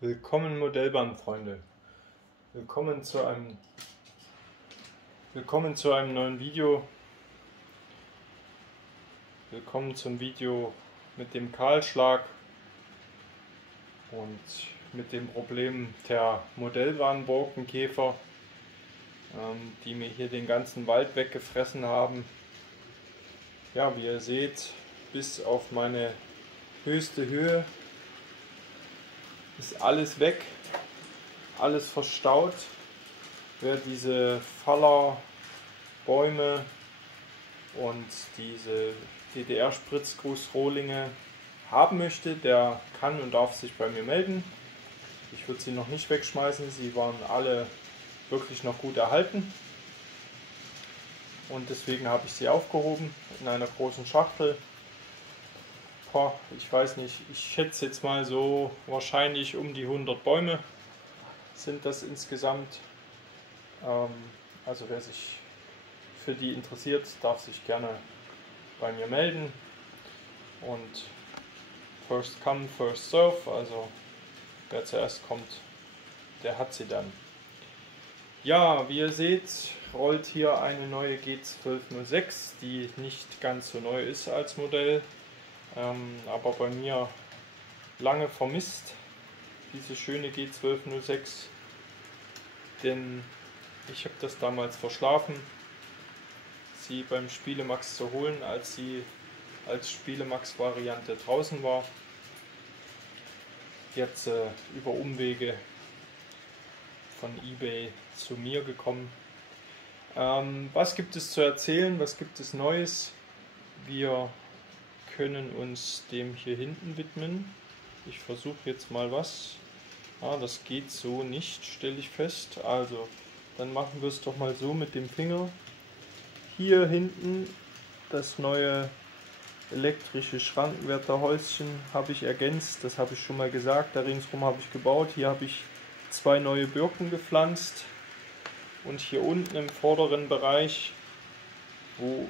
Willkommen Modellbahnfreunde. Willkommen zu einem neuen Video. Willkommen zum Video mit dem Kahlschlag und mit dem Problem der Modellbahnborkenkäfer, die mir hier den ganzen Wald weggefressen haben. Ja, wie ihr seht, bis auf meine höchste Höhe ist alles weg, alles verstaut. Wer diese Fallerbäume und diese DDR-Spritzgussrohlinge haben möchte, der kann und darf sich bei mir melden. Ich würde sie noch nicht wegschmeißen, sie waren alle wirklich noch gut erhalten. Und deswegen habe ich sie aufgehoben in einer großen Schachtel. Ich weiß nicht, ich schätze jetzt mal so wahrscheinlich um die 100 Bäume sind das insgesamt. Also wer sich für die interessiert, darf sich gerne bei mir melden. Und first come, first serve, also wer zuerst kommt, der hat sie dann. Ja, wie ihr seht, rollt hier eine neue G1206, die nicht ganz so neu ist als Modell. Aber bei mir lange vermisst, diese schöne G1206, denn ich habe das damals verschlafen, sie beim Spielemax zu holen, als sie als Spielemax-Variante draußen war. Jetzt über Umwege von eBay zu mir gekommen. Was gibt es zu erzählen? Was gibt es Neues? Wir können uns dem hier hinten widmen. Ich versuche jetzt mal was. Das geht so nicht, stelle ich fest. Also, dann machen wir es doch mal so mit dem Finger. Hier hinten das neue elektrische Schrankenwärterhäuschen habe ich ergänzt. Das habe ich schon mal gesagt. Da ringsherum habe ich gebaut. Hier habe ich 2 neue Birken gepflanzt. Und hier unten im vorderen Bereich, wo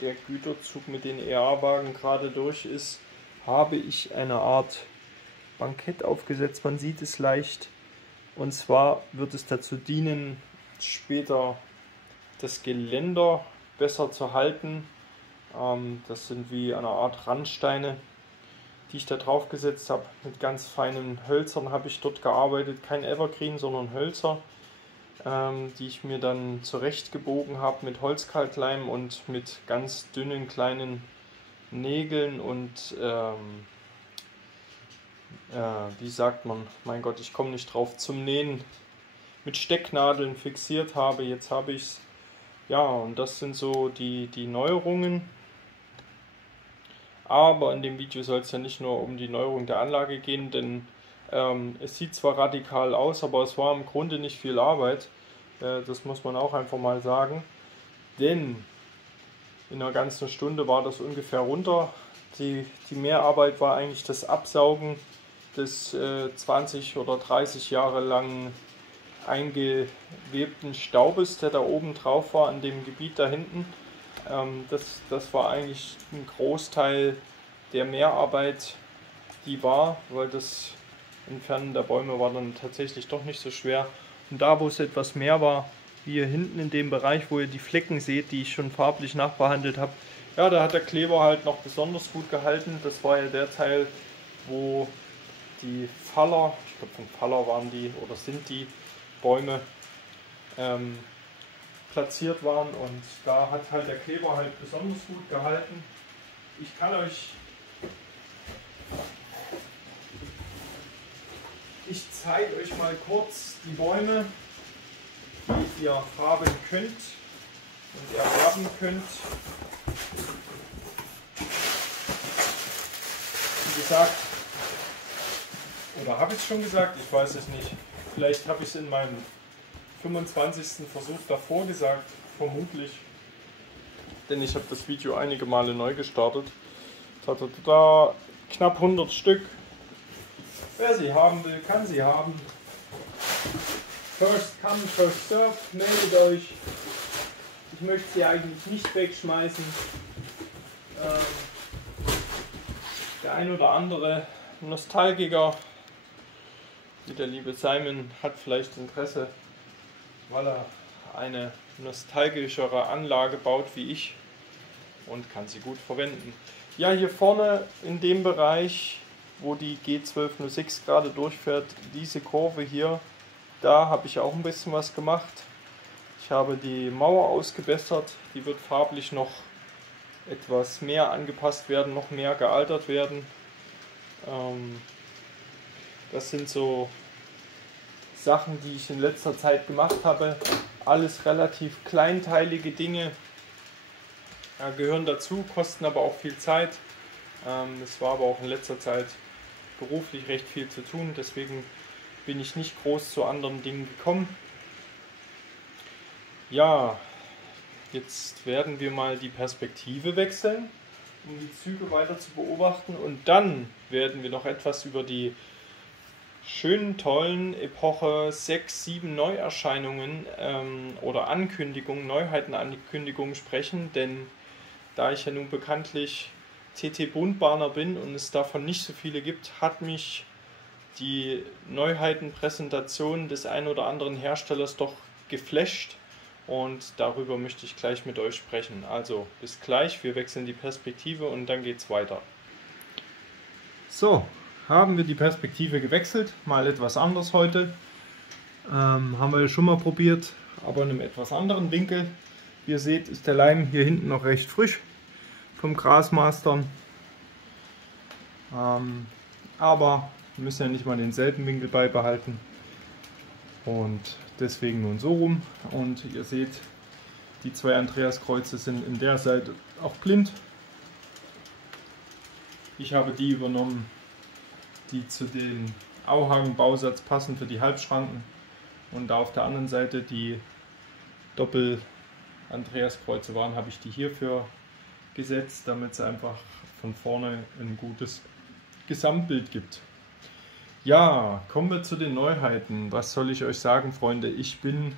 der Güterzug mit den EA-Wagen gerade durch ist, habe ich eine Art Bankett aufgesetzt. Man sieht es leicht. Und zwar wird es dazu dienen, später das Geländer besser zu halten. Das sind wie eine Art Randsteine, die ich da drauf gesetzt habe. Mit ganz feinen Hölzern habe ich dort gearbeitet. Kein Evergreen, sondern Hölzer, die ich mir dann zurechtgebogen habe mit Holzkalkleim und mit ganz dünnen kleinen Nägeln und wie sagt man, mein Gott, ich komme nicht drauf, zum Nähen mit Stecknadeln fixiert habe. Jetzt habe ich es. Ja, und das sind so die Neuerungen. Aber in dem Video soll es ja nicht nur um die Neuerung der Anlage gehen, denn es sieht zwar radikal aus, aber es war im Grunde nicht viel Arbeit. Das muss man auch einfach mal sagen. Denn in einer ganzen Stunde war das ungefähr runter. Die Mehrarbeit war eigentlich das Absaugen des 20 oder 30 Jahre lang eingewebten Staubes, der da oben drauf war, an dem Gebiet da hinten. Das war eigentlich ein Großteil der Mehrarbeit, die war, weil das Entfernen der Bäume war dann tatsächlich doch nicht so schwer. Und da, wo es etwas mehr war, wie hier hinten in dem Bereich, wo ihr die Flecken seht, die ich schon farblich nachbehandelt habe, ja, da hat der Kleber halt noch besonders gut gehalten. Das war ja der Teil, wo die Faller, ich glaube von Faller waren die oder sind die Bäume platziert waren, und da hat halt der Kleber halt besonders gut gehalten. Ich zeige euch mal kurz die Bäume, die ihr haben könnt und erwerben könnt. Wie gesagt, oder habe ich es schon gesagt? Ich weiß es nicht. Vielleicht habe ich es in meinem 25. Versuch davor gesagt, vermutlich. Denn ich habe das Video einige Male neu gestartet. Da knapp 100 Stück. Wer sie haben will, kann sie haben. First come, first serve. Meldet euch. Ich möchte sie eigentlich nicht wegschmeißen. Der ein oder andere Nostalgiker wie der liebe Simon hat vielleicht Interesse, weil er eine nostalgischere Anlage baut wie ich und kann sie gut verwenden. Ja, hier vorne in dem Bereich, wo die G1206 gerade durchfährt, diese Kurve hier, da habe ich auch ein bisschen was gemacht. Ich habe die Mauer ausgebessert, die wird farblich noch etwas mehr angepasst werden, noch mehr gealtert werden. Das sind so Sachen, die ich in letzter Zeit gemacht habe. Alles relativ kleinteilige Dinge, gehören dazu, kosten aber auch viel Zeit. Es war aber auch in letzter Zeit beruflich recht viel zu tun, deswegen bin ich nicht groß zu anderen Dingen gekommen. Ja, jetzt werden wir mal die Perspektive wechseln, um die Züge weiter zu beobachten, und dann werden wir noch etwas über die schönen, tollen Epoche 6, 7 Neuerscheinungen oder Ankündigungen, Neuheitenankündigungen sprechen, denn da ich ja nun bekanntlich TT-Buntbahner bin und es davon nicht so viele gibt, hat mich die Neuheitenpräsentation des einen oder anderen Herstellers doch geflasht und darüber möchte ich gleich mit euch sprechen. Also bis gleich, wir wechseln die Perspektive und dann geht's weiter. So, haben wir die Perspektive gewechselt, mal etwas anders heute. Haben wir ja schon mal probiert, aber in einem etwas anderen Winkel. Wie ihr seht, ist der Leim hier hinten noch recht frisch vom Grasmastern. Aber wir müssen ja nicht mal denselben Winkel beibehalten. Und deswegen nun so rum. Und ihr seht, die zwei Andreaskreuze sind in der Seite auch blind. Ich habe die übernommen, die zu dem Auhagen-Bausatz passen für die Halbschranken. Und da auf der anderen Seite die Doppel-Andreaskreuze waren, habe ich die hierfür gesetzt, damit es einfach von vorne ein gutes Gesamtbild gibt. Ja, kommen wir zu den Neuheiten. Was soll ich euch sagen, Freunde? Ich bin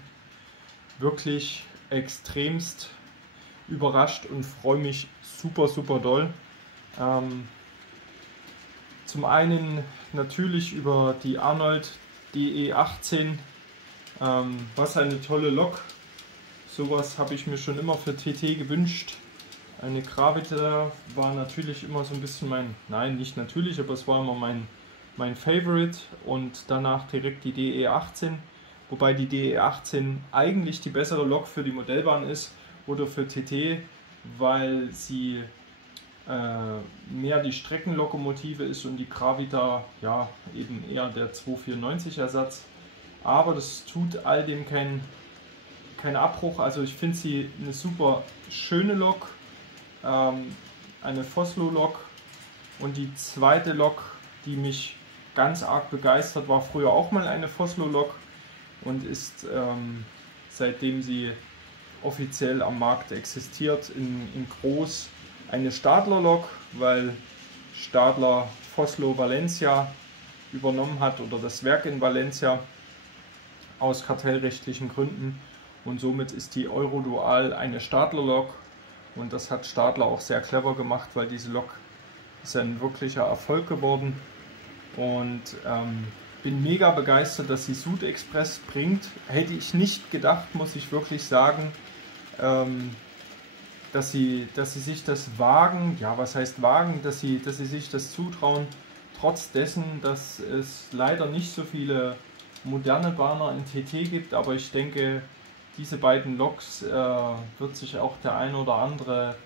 wirklich extremst überrascht und freue mich super, super doll. Zum einen natürlich über die Arnold DE18, was eine tolle Lok. Sowas habe ich mir schon immer für TT gewünscht. Eine Gravita war natürlich immer so ein bisschen nein, nicht natürlich, aber es war immer mein Favorite, und danach direkt die DE18, wobei die DE18 eigentlich die bessere Lok für die Modellbahn ist oder für TT, weil sie mehr die Streckenlokomotive ist und die Gravita ja eben eher der 294 Ersatz. Aber das tut all dem keinen Abbruch. Also ich finde sie eine super schöne Lok, eine Vossloh-Lok, und die zweite Lok, die mich ganz arg begeistert, war früher auch mal eine Vossloh-Lok und ist seitdem sie offiziell am Markt existiert in groß eine Stadler-Lok, weil Stadler Vossloh Valencia übernommen hat oder das Werk in Valencia aus kartellrechtlichen Gründen, und somit ist die Eurodual eine Stadler-Lok, und das hat Stadler auch sehr clever gemacht, weil diese Lok ist ein wirklicher Erfolg geworden, und bin mega begeistert, dass sie Sud-Express bringt. Hätte ich nicht gedacht, muss ich wirklich sagen, dass sie sich das wagen, ja, was heißt wagen, dass sie sich das zutrauen, trotz dessen, dass es leider nicht so viele moderne Bahner in TT gibt, aber ich denke, diese beiden Loks wird sich auch der ein oder andere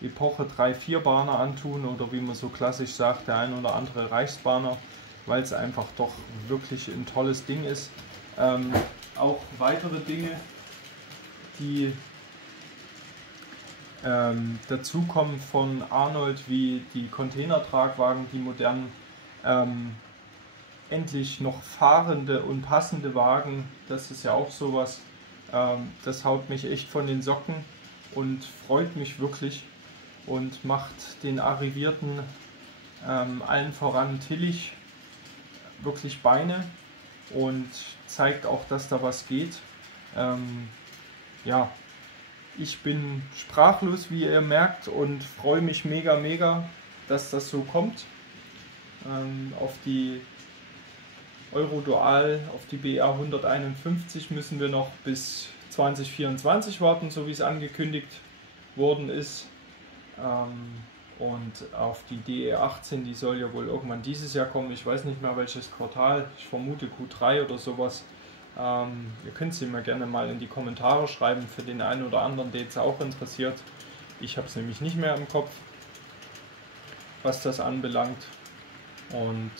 Epoche 3-4 Bahner antun, oder wie man so klassisch sagt, der ein oder andere Reichsbahner, weil es einfach doch wirklich ein tolles Ding ist. Auch weitere Dinge, die dazukommen von Arnold, wie die Containertragwagen, die modernen, endlich noch fahrende und passende Wagen, das ist ja auch sowas, das haut mich echt von den Socken und freut mich wirklich und macht den Arrivierten, allen voran Tillich, wirklich Beine und zeigt auch, dass da was geht. Ja, ich bin sprachlos, wie ihr merkt, und freue mich mega, dass das so kommt. Auf die Eurodual auf die BR 151 müssen wir noch bis 2024 warten, so wie es angekündigt worden ist. Und auf die DE18, die soll ja wohl irgendwann dieses Jahr kommen. Ich weiß nicht mehr welches Quartal, ich vermute Q3 oder sowas. Ihr könnt es mir gerne mal in die Kommentare schreiben für den einen oder anderen, der es auch interessiert. Ich habe es nämlich nicht mehr im Kopf, was das anbelangt. Und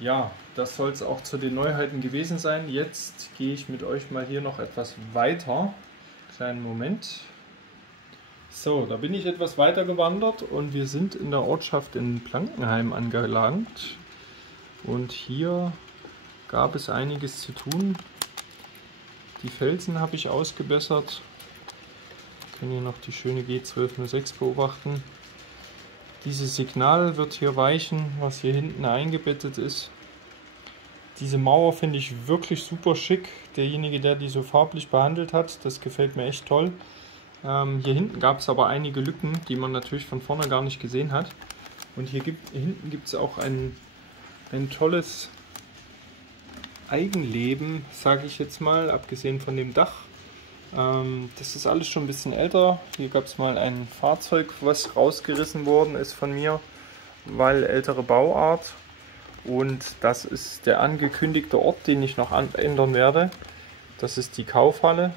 ja, das soll es auch zu den Neuheiten gewesen sein. Jetzt gehe ich mit euch mal hier noch etwas weiter. Kleinen Moment. So, da bin ich etwas weiter gewandert und wir sind in der Ortschaft in Blankenheim angelangt. Und hier gab es einiges zu tun. Die Felsen habe ich ausgebessert. Wir können hier noch die schöne G1206 beobachten. Dieses Signal wird hier weichen, was hier hinten eingebettet ist. Diese Mauer finde ich wirklich super schick. Derjenige, der die so farblich behandelt hat, das gefällt mir echt toll. Hier hinten gab es aber einige Lücken, die man natürlich von vorne gar nicht gesehen hat. Und hier hinten gibt es auch ein tolles Eigenleben, sage ich jetzt mal, abgesehen von dem Dach. Das ist alles schon ein bisschen älter. Hier gab es mal ein Fahrzeug, was rausgerissen worden ist von mir, weil ältere Bauart. Und das ist der angekündigte Ort, den ich noch ändern werde. Das ist die Kaufhalle,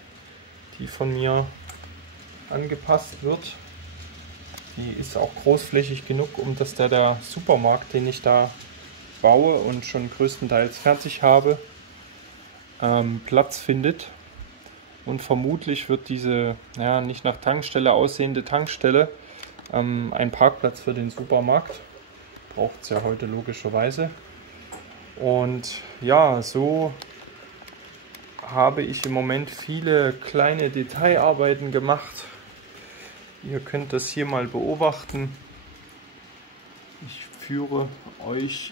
die von mir angepasst wird. Die ist auch großflächig genug, um dass der Supermarkt, den ich da baue und schon größtenteils fertig habe, Platz findet. Und vermutlich wird diese nicht nach Tankstelle aussehende Tankstelle ein Parkplatz für den Supermarkt. Braucht es ja heute logischerweise. Und ja, so habe ich im Moment viele kleine Detailarbeiten gemacht. Ihr könnt das hier mal beobachten. Ich führe euch,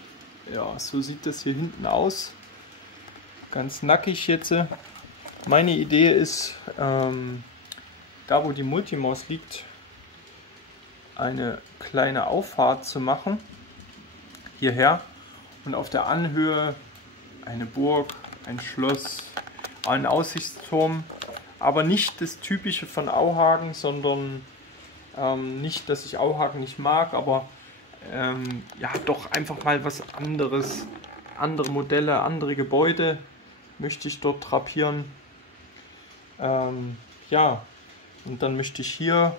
ja, so sieht das hier hinten aus. Ganz nackig jetzt. Meine Idee ist, da wo die Multimaus liegt, eine kleine Auffahrt zu machen, hierher, und auf der Anhöhe eine Burg, ein Schloss, einen Aussichtsturm, aber nicht das Typische von Auhagen, sondern nicht, dass ich Auhagen nicht mag, aber ja, doch einfach mal was anderes, andere Modelle, andere Gebäude möchte ich dort drapieren. Ja, und dann möchte ich hier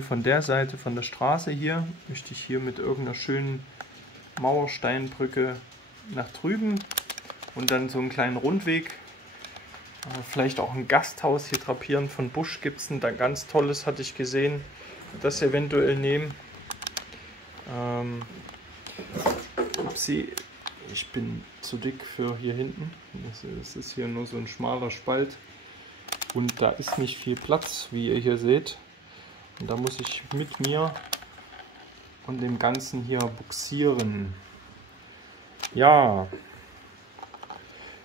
von der Seite, von der Straße hier, möchte ich hier mit irgendeiner schönen Mauersteinbrücke nach drüben und dann so einen kleinen Rundweg, vielleicht auch ein Gasthaus hier drapieren. Von Busch gibt es ein ganz tolles, hatte ich gesehen, das eventuell nehmen. Upsi, ich bin zu dick für hier hinten. Das ist hier nur so ein schmaler Spalt und da ist nicht viel Platz, wie ihr hier seht. Und da muss ich mit mir und dem Ganzen hier buxieren. Ja,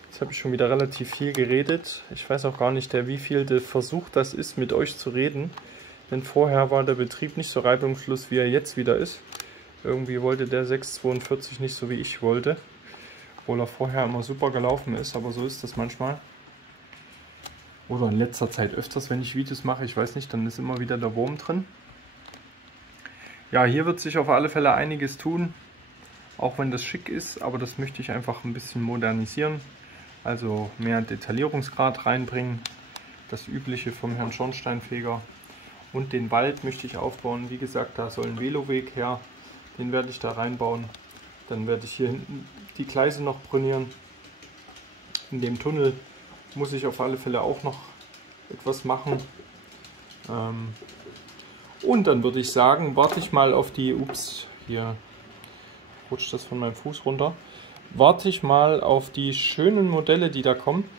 jetzt habe ich schon wieder relativ viel geredet. Ich weiß auch gar nicht, der wievielte Versuch das ist, mit euch zu reden. Denn vorher war der Betrieb nicht so reibungslos, wie er jetzt wieder ist. Irgendwie wollte der 642 nicht so, wie ich wollte. Obwohl er vorher immer super gelaufen ist, aber so ist das manchmal. Oder in letzter Zeit öfters, wenn ich Videos mache, ich weiß nicht, dann ist immer wieder der Wurm drin. Ja, hier wird sich auf alle Fälle einiges tun, auch wenn das schick ist, aber das möchte ich einfach ein bisschen modernisieren. Also mehr Detaillierungsgrad reinbringen, das Übliche vom Herrn Schornsteinfeger. Und den Wald möchte ich aufbauen. Wie gesagt, da soll ein Veloweg her, den werde ich da reinbauen. Dann werde ich hier hinten die Gleise noch brünieren. In dem Tunnel muss ich auf alle Fälle auch noch etwas machen. Und dann würde ich sagen, warte ich mal auf die, ups, hier rutscht das von meinem Fuß runter. Warte ich mal auf die schönen Modelle, die da kommen.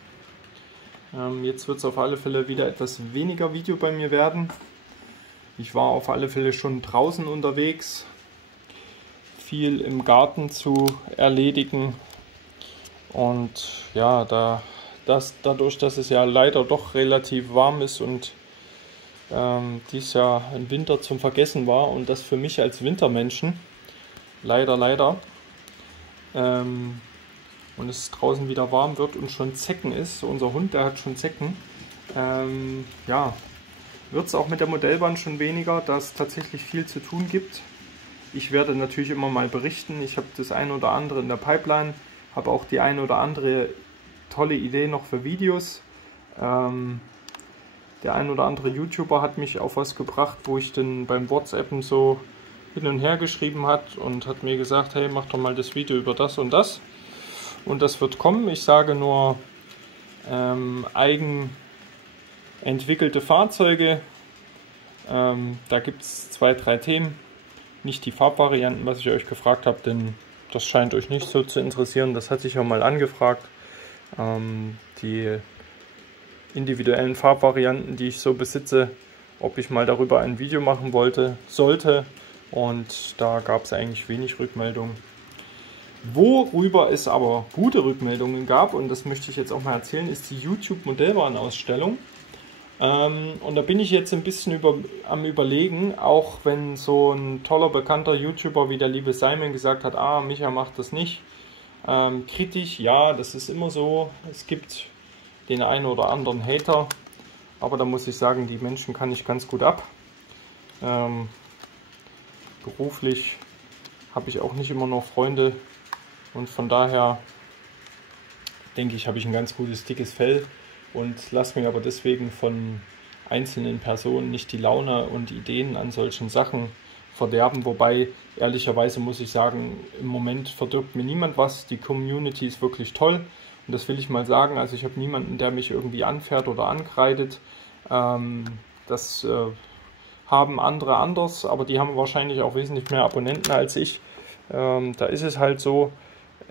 Jetzt wird es auf alle Fälle wieder etwas weniger Video bei mir werden. Ich war auf alle Fälle schon draußen unterwegs. Viel im Garten zu erledigen. Und ja, dadurch, dass es ja leider doch relativ warm ist und dies Jahr ein Winter zum Vergessen war und das für mich als Wintermenschen leider und es draußen wieder warm wird und schon Zecken ist. Unser Hund, der hat schon Zecken. Ja, wird es auch mit der Modellbahn schon weniger, da es tatsächlich viel zu tun gibt. Ich werde natürlich immer mal berichten. Ich habe das eine oder andere in der Pipeline, habe auch die eine oder andere tolle Idee noch für Videos. Der ein oder andere YouTuber hat mich auf was gebracht, wo ich dann beim WhatsAppen so hin und her geschrieben hat und hat mir gesagt, hey, mach doch mal das Video über das und das. Und das wird kommen. Ich sage nur eigen entwickelte Fahrzeuge. Da gibt es 2, 3 Themen. Nicht die Farbvarianten, was ich euch gefragt habe, denn das scheint euch nicht so zu interessieren. Das hatte ich auch mal angefragt. Die individuellen Farbvarianten, die ich so besitze, ob ich mal darüber ein Video machen sollte. Und da gab es eigentlich wenig Rückmeldungen. Worüber es aber gute Rückmeldungen gab, und das möchte ich jetzt auch mal erzählen, ist die YouTube-Modellbahnausstellung. Und da bin ich jetzt ein bisschen am Überlegen, auch wenn so ein toller, bekannter YouTuber wie der liebe Simon gesagt hat, Micha macht das nicht. Kritisch, ja, das ist immer so. Es gibt den einen oder anderen Hater, aber da muss ich sagen, die Menschen kann ich ganz gut ab. Beruflich habe ich auch nicht immer noch Freunde und von daher denke ich, habe ich ein ganz gutes, dickes Fell und lasse mir aber deswegen von einzelnen Personen nicht die Laune und Ideen an solchen Sachen verderben, wobei ehrlicherweise muss ich sagen, im Moment verdirbt mir niemand was, die Community ist wirklich toll. Und das will ich mal sagen, also ich habe niemanden, der mich irgendwie anfährt oder ankreidet. Das haben andere anders, aber die haben wahrscheinlich auch wesentlich mehr Abonnenten als ich. Da ist es halt so,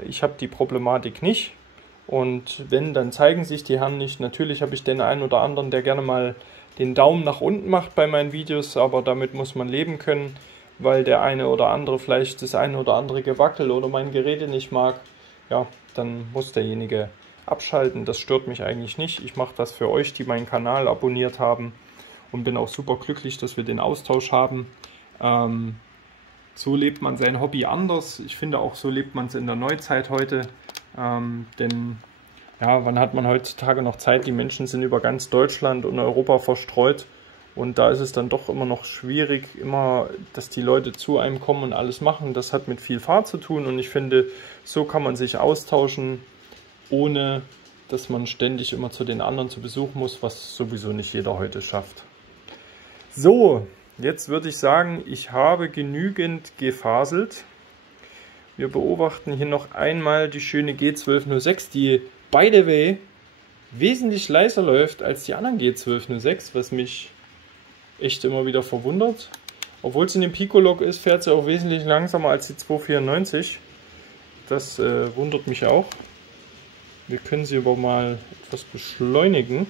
ich habe die Problematik nicht. Und wenn, dann zeigen sich die Herren nicht. Natürlich habe ich den einen oder anderen, der gerne mal den Daumen nach unten macht bei meinen Videos, aber damit muss man leben können, weil der eine oder andere vielleicht das eine oder andere Gewackel oder mein Gerät nicht mag. Ja, dann muss derjenige abschalten. Das stört mich eigentlich nicht. Ich mache das für euch, die meinen Kanal abonniert haben und bin auch super glücklich, dass wir den Austausch haben. So lebt man sein Hobby anders. Ich finde auch, so lebt man es in der Neuzeit heute. Denn ja, wann hat man heutzutage noch Zeit? Die Menschen sind über ganz Deutschland und Europa verstreut. Und da ist es dann doch immer noch schwierig, dass die Leute zu einem kommen und alles machen. Das hat mit viel Fahrt zu tun und ich finde, so kann man sich austauschen, ohne dass man ständig immer zu den anderen zu Besuch muss, was sowieso nicht jeder heute schafft. So, jetzt würde ich sagen, ich habe genügend gefaselt. Wir beobachten hier noch einmal die schöne G1206, die, by the way, wesentlich leiser läuft als die anderen G1206, was mich echt immer wieder verwundert. Obwohl es in dem Picolog ist, fährt sie auch wesentlich langsamer als die 294. Das wundert mich auch. Wir können sie aber mal etwas beschleunigen,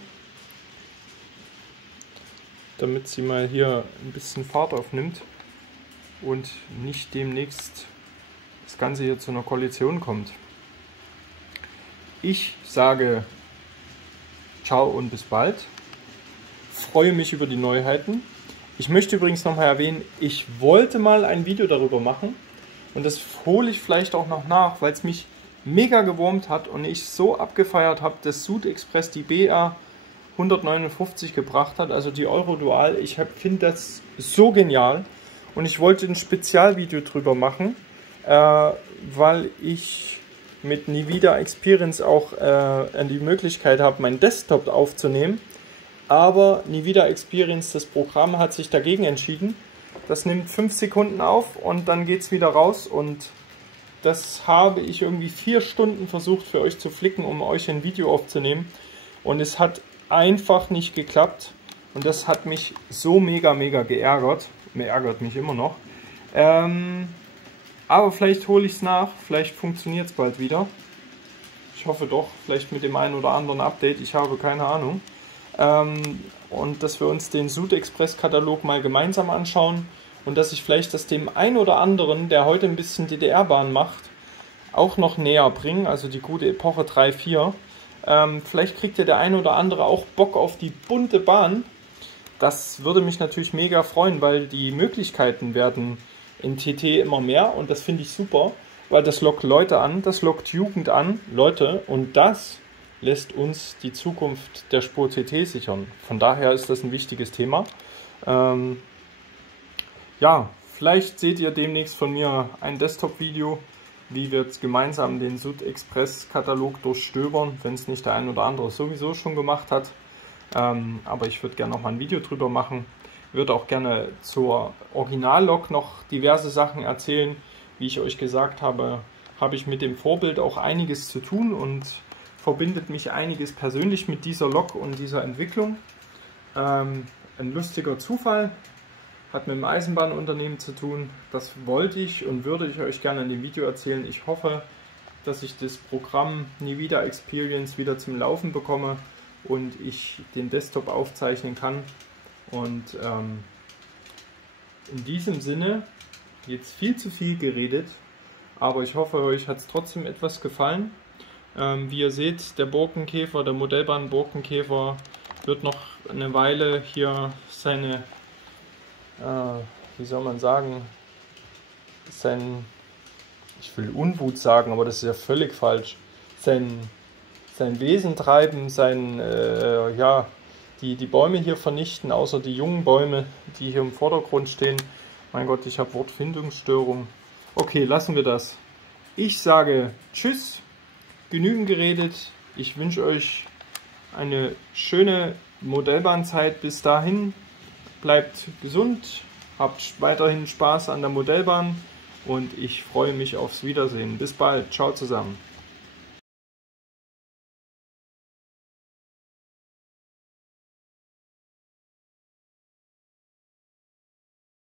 damit sie mal hier ein bisschen Fahrt aufnimmt und nicht demnächst das Ganze hier zu einer Kollision kommt. Ich sage ciao und bis bald. Freue mich über die Neuheiten. Ich möchte übrigens nochmal erwähnen, ich wollte mal ein Video darüber machen und das hole ich vielleicht auch noch nach, weil es mich mega gewurmt hat und ich so abgefeiert habe, dass Sud Express die BR 159 gebracht hat, also die Eurodual. Ich finde das so genial und ich wollte ein Spezialvideo drüber machen, weil ich mit Nvidia Experience auch die Möglichkeit habe, meinen Desktop aufzunehmen. Aber Nvidia Experience, das Programm, hat sich dagegen entschieden. Das nimmt 5 Sekunden auf und dann geht es wieder raus. Und das habe ich irgendwie 4 Stunden versucht für euch zu flicken, um euch ein Video aufzunehmen. Und es hat einfach nicht geklappt. Und das hat mich so mega geärgert. Mir ärgert mich immer noch. Aber vielleicht hole ich es nach. Vielleicht funktioniert es bald wieder. Ich hoffe doch. Vielleicht mit dem einen oder anderen Update. Ich habe keine Ahnung. Und dass wir uns den Sud Express Katalog mal gemeinsam anschauen und dass ich vielleicht das dem einen oder anderen, der heute ein bisschen DDR-Bahn macht, auch noch näher bringe, also die gute Epoche 3.4. Vielleicht kriegt ja der eine oder andere auch Bock auf die bunte Bahn. Das würde mich natürlich mega freuen, weil die Möglichkeiten werden in TT immer mehr und das finde ich super. weil das lockt Leute an, das lockt Jugend an, Leute, und das lässt uns die Zukunft der Spur TT sichern. Von daher ist das ein wichtiges Thema. Ja, vielleicht seht ihr demnächst von mir ein Desktop-Video, wie wir jetzt gemeinsam den SUD-Express-Katalog durchstöbern, wenn es nicht der ein oder andere sowieso schon gemacht hat. Aber ich würde gerne noch mal ein Video drüber machen. Würde auch gerne zur Original-Lok noch diverse Sachen erzählen. Wie ich euch gesagt habe, habe ich mit dem Vorbild auch einiges zu tun und verbindet mich einiges persönlich mit dieser Lok und dieser Entwicklung. Ein lustiger Zufall, hat mit dem Eisenbahnunternehmen zu tun. Das wollte ich und würde ich euch gerne in dem Video erzählen. Ich hoffe, dass ich das Programm Nie wieder Experience wieder zum Laufen bekomme und ich den Desktop aufzeichnen kann. Und in diesem Sinne, jetzt viel zu viel geredet, aber ich hoffe, euch hat es trotzdem etwas gefallen. Wie ihr seht, der Borkenkäfer, der Modellbahn Borkenkäfer wird noch eine Weile hier seine, wie soll man sagen, ich will Unwut sagen, aber das ist ja völlig falsch, sein Wesen treiben, ja, die Bäume hier vernichten, außer die jungen Bäume, die hier im Vordergrund stehen. Mein Gott, ich habe Wortfindungsstörung. Okay, lassen wir das. Ich sage Tschüss, genügend geredet. Ich wünsche euch eine schöne Modellbahnzeit bis dahin. Bleibt gesund, habt weiterhin Spaß an der Modellbahn und ich freue mich aufs Wiedersehen. Bis bald, ciao zusammen.